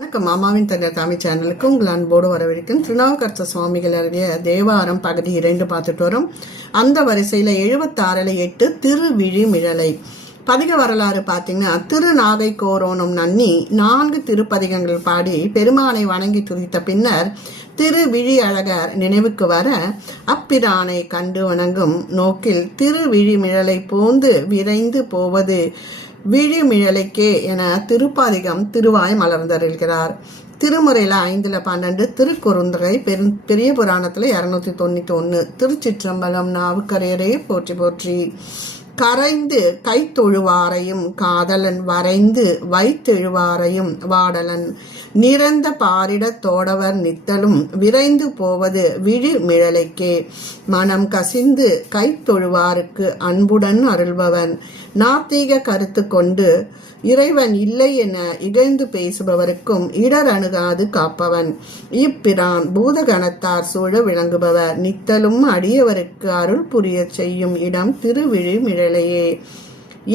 வணக்கம். மாமாவின் தங்க தமிழ் சேனலுக்கு உங்கள் அன்போடு வரவேற்கும். திருநாவுக்கரசு சுவாமிகள் எழுதிய தேவாரம் பகுதி 2 பார்த்துட்டு வரும். அந்த வரிசையில் 76 8 திருவிழிமிழலை பதிக வரலாறு பார்த்தீங்கன்னா, திருநாகை கோரோனும் நன்னி 4 திருப்பதிகங்கள் பாடி பெருமானை வணங்கி துதித்த பின்னர் திருவிழி அழகர் நினைவுக்கு வர அப்பிரானை கண்டு வணங்கும் நோக்கில் திருவிழிமிழலை போந்து விரைந்து போவது விழிமிழலைக்கே என திருப்பாதிகம் திருவாய் மலர்ந்தருள்கிறார். திருமுறையில் 5-12, திருக்குறுந்தொகை பெரிய புராணத்தில் 291. திருச்சிற்றம்பலம். நாவுக்கரையரே போற்றி போற்றி. கரைந்து கைத்தொழுவாரையும் காதலன் வரைந்து வைத்தெழுவாரையும் வாடலன் நிறந்த பாரிட தோடவர் நித்தலும் விரைந்து போவது விழிமிழலைக்கே. மனம் கசிந்து கைத்தொழுவாருக்கு அன்புடன் அருள்பவன் நாத்திக கருத்து கொண்டு இறைவன் இல்லை என இகழ்ந்து பேசுபவருக்கும் இடர் அணுகாது காப்பவன் இப்பிரான் பூதகணத்தார் சூழ விளங்குபவர் நித்தலும் அடியவருக்கு அருள் புரிய செய்யும் இடம் திருவிழிமிழலையே.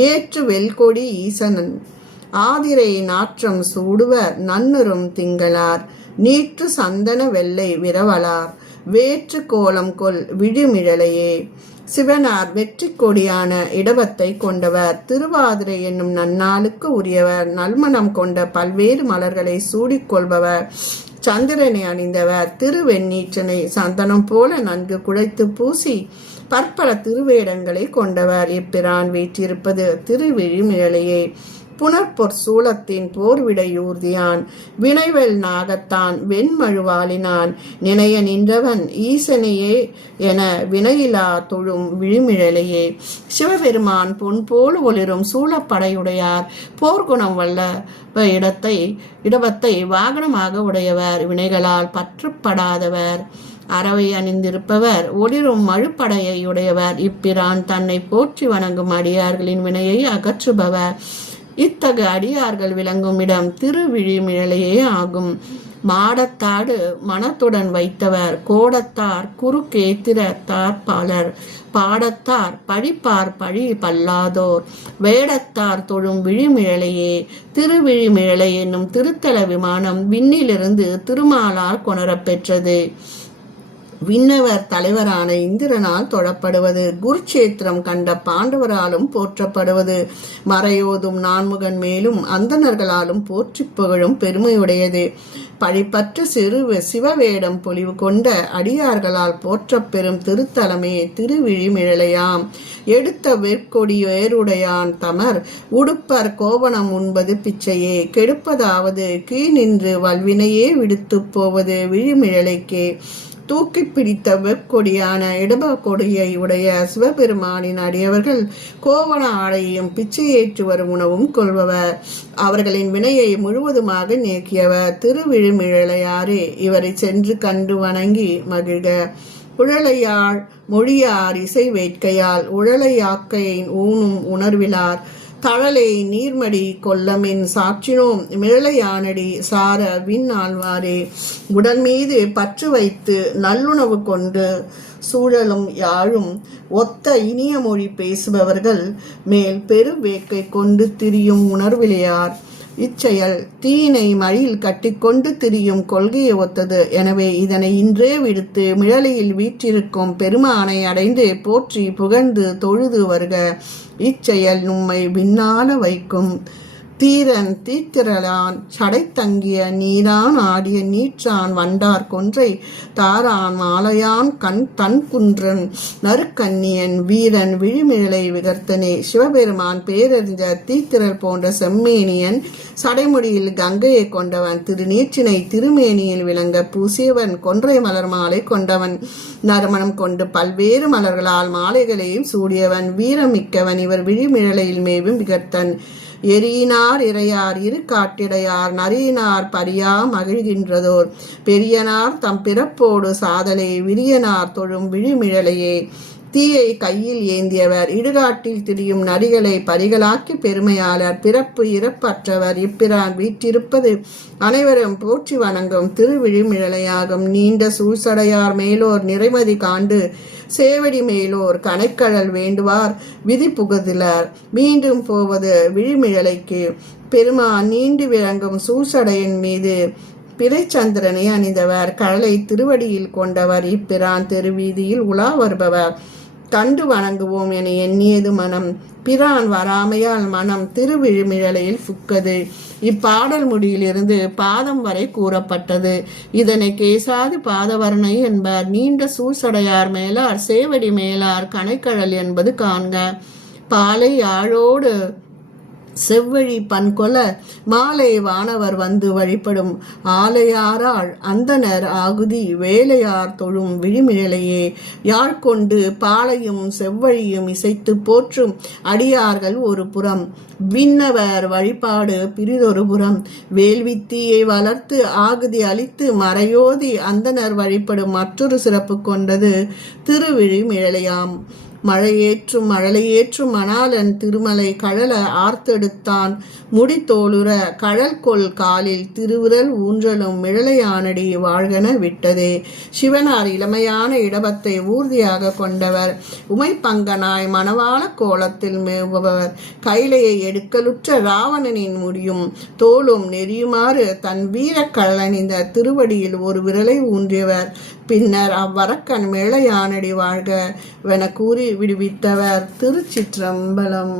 ஏற்று வெல்கொடி ஈசனன் ஆதிரை நாற்றம் சூடுவர் நன்னுறும் திங்களார் நீற்று சந்தன வெள்ளை விரவலார் வேற்று கோலம் கொல் விழிமிழலையே. சிவனார் வெற்றி கொடியான இடபத்தை கொண்டவர், திருவாதிரை என்னும் நன்னாளுக்கு உரியவர், நல்மணம் கொண்ட பல்வேறு மலர்களை சூடிக்கொள்பவர், சந்திரனை அணிந்தவர், திருவெண்ணீற்றனை சந்தனம் போல நன்கு குழைத்து பூசி பற்பல திருவேடங்களை கொண்டவர். இப்பிரான் வீற்றிருப்பது திருவிழிமிழலையே. புனர்பொற் சூலத்தின் போர்விடையூர்தியான் வினைவெல் நாகத்தான் வெண்மழுவாளினான் நினைய நின்றவன் ஈசனையே என வினையிலா தொழும் விழிமிழலையே. சிவபெருமான் பொன் போல் ஒளிரும் சூழப்படையுடையார், போர்க்குணம் வல்ல இடபத்தை வாகனமாக உடையவர், வினைகளால் பற்றுப்படாதவர், அறவை அணிந்திருப்பவர், ஒளிரும் மழுப்படையை உடையவர். இப்பிரான் தன்னை போற்றி வணங்கும் அடியார்களின் வினையை அகற்றுபவர். இத்தகு அடியார்கள் விளங்கும் இடம் திருவிழிமிழலையே ஆகும். மாடத்தாடு மனத்துடன் வைத்தவர், கோடத்தார் குறுக்கேத்திரத்தார் பாலர், பாடத்தார் பழிப்பார் பழி பல்லாதோர், வேடத்தார் தொழும் விழிமிழலையே. திருவிழிமிழலை என்னும் திருத்தல விமானம் விண்ணிலிருந்து திருமாலார் கொணரப் பெற்றது. விண்ணவர் தலைவரான இந்திரனால் தொழப்படுவது, குருட்சேத்திரம் கண்ட பாண்டவராலும் போற்றப்படுவது, மறையோதும் நான்முகன் மேலும் அந்தணர்களாலும் போற்றி புகழும் பெருமையுடையது. பழிப்பற்ற சிவவேடம் பொலிவு கொண்ட அடியார்களால் போற்றப்பெறும் திருத்தலமே திருவிழிமிழலையாம். எடுத்த வெற்கொடி வேறுடையான் தமர் உடுப்பர் கோவணம் உண்பது பிச்சையே, கெடுப்பதாவது கீழ் நின்று வல்வினையே விடுத்து போவது விழிமிழலைக்கே. தூக்கி பிடித்த வெற்கொடியான இடப கொடியை உடைய சிவபெருமானின் அடியவர்கள் கோவண ஆடையும் பிச்சையேற்று வரும் உணவும் கொள்பவர், அவர்களின் வினையை முழுவதுமாக நீக்கியவர் திருவிழிமிழலையாரே. இவரை சென்று கண்டு வணங்கி மகிழ்க. உழலையாள் மொழியார் இசை வேட்கையால் உழலையாக்கையை ஊனும் உணர்விலார், தழலை நீர்மடி கொல்லமின் சாற்றினோம் மிழலையானடி சார விண் ஆழ்வாரே. உடல் மீது பற்று வைத்து நல்லுணவு கொண்டு சூழலும் யாழும் ஒத்த இனிய மொழி பேசுபவர்கள் மேல் பெருவேக்கை கொண்டு திரியும் உணர்விலையார். இச்செயல் தீயினை மழியில் கட்டிக்கொண்டு திரியும் கொள்கையை ஒத்தது. எனவே இதனை இன்றே விடுத்து மிழலையில் வீற்றிருக்கும் பெருமானை அடைந்து போற்றி புகழ்ந்து தொழுது வருக. இச்செயல் நும்மை விண்ணால வைக்கும். தீரன் தீத்திரலான் சடைத்தங்கிய நீரான் ஆடிய நீற்றான் வண்டார் கொன்றை தாரான் மாலையான் கண் தன் குன்றன் நறுக்கண்ணியன் வீரன் விழிமிழலை விகர்த்தனே. சிவபெருமான் பேரறிஞர் தீத்திரல் போன்ற செம்மேனியன், சடைமுடியில் கங்கையை கொண்டவன், திருநீற்றினை திருமேனியில் விளங்க பூசியவன், கொன்றை மலர் மாலை கொண்டவன், நறுமணம் கொண்டு பல்வேறு மலர்களால் மாலைகளையும் சூடியவன், வீரமிக்கவன், இவர் விழிமிழலையில் மேவும் விகர்த்தன். எரியினார் இறையார் இரு காட்டிடையார் நரியினார் பரியா மகிழ்கின்றதோர், பெரியனார் தம் பிறப்போடு சாதலை விரியனார் தொழும் விழிமிழலையே. தீயை கையில் ஏந்தியவர், இடுகாட்டில் திரியும் நரிகளை பரிகளாக்கி பெருமையாளர், பிறப்பு இறப்பற்றவர். இப்பிரான் வீற்றிருப்பது அனைவரும் போற்றி வணங்கும் திருவிழிமிழலையாகும். நீண்ட சூழ்சடையார் மேலோர் நிறைமதி காண்டு சேவடி மேலோர் கனைக்கழல் வேண்டுவார் விதி புகுதிலர், மீண்டும் போவது விழிமிழலைக்கு. பெருமான் நீண்டு விளங்கும் சூசடையின் மீது பிறைச்சந்திரனை அணிந்தவர், கடலை திருவடியில் கொண்டவர். இப்பிரான் தெருவீதியில் உலா வருபவர். கண்டு வணங்குவோம் என எண்ணியது மனம். பிரான் வராமையால் மனம் திருவிழிமிழலையில் புக்கது. இப்பாடல் முடியிலிருந்து பாதம் வரை கூறப்பட்டது. இதனை கேசாது பாதவர்ணை என்பர். நீண்ட சூசடையார் மேலார் சேவடி மேலார் கணைக்கழல் என்பது காண்க. பாலை ஆழோடு செவ்வழி பண்கொல மாலை வானவர் வந்து வழிபடும் ஆலையாராள் அந்தனர் ஆகுதி வேலையார் தொழும் விழிமிழலையே. யாழ்கொண்டு பாலையும் செவ்வழியும் இசைத்து போற்றும் அடியார்கள் ஒரு புறம், விண்ணவர் வழிபாடு பிரிதொரு புறம். வேள்வித்தீயை வளர்த்து ஆகுதி அளித்து மறையோதி அந்தனர் வழிபடும் மற்றொரு சிறப்பு கொண்டது திருவிழிமிழலையாம். மழையேற்றும் மழலையேற்றும் மணாலன் திருமலை கழல ஆர்த்தெடுத்தான் முடித்தோளுற கழல் கொள் காலில் திருவிரல் ஊன்றலும் மிழலையானடி வாழ்கன விட்டதே. சிவனார் இளமையான இடபத்தை ஊர்தியாக கொண்டவர். உமைப்பங்கனாய் மணவாள கோலத்தில் மேவுபவர். கைலையை எடுக்கலுற்ற ராவணனின் முடியும் தோளும் நெறியுமாறு தன் வீர கழனிந்த திருவடியில் ஒரு விரலை ஊன்றியவர். பின்னர் அவ்வரக்கன் மேளையானடி வாழ்க வென கூறி விடுவித்தவர். திருச்சிற்றம்பலம்.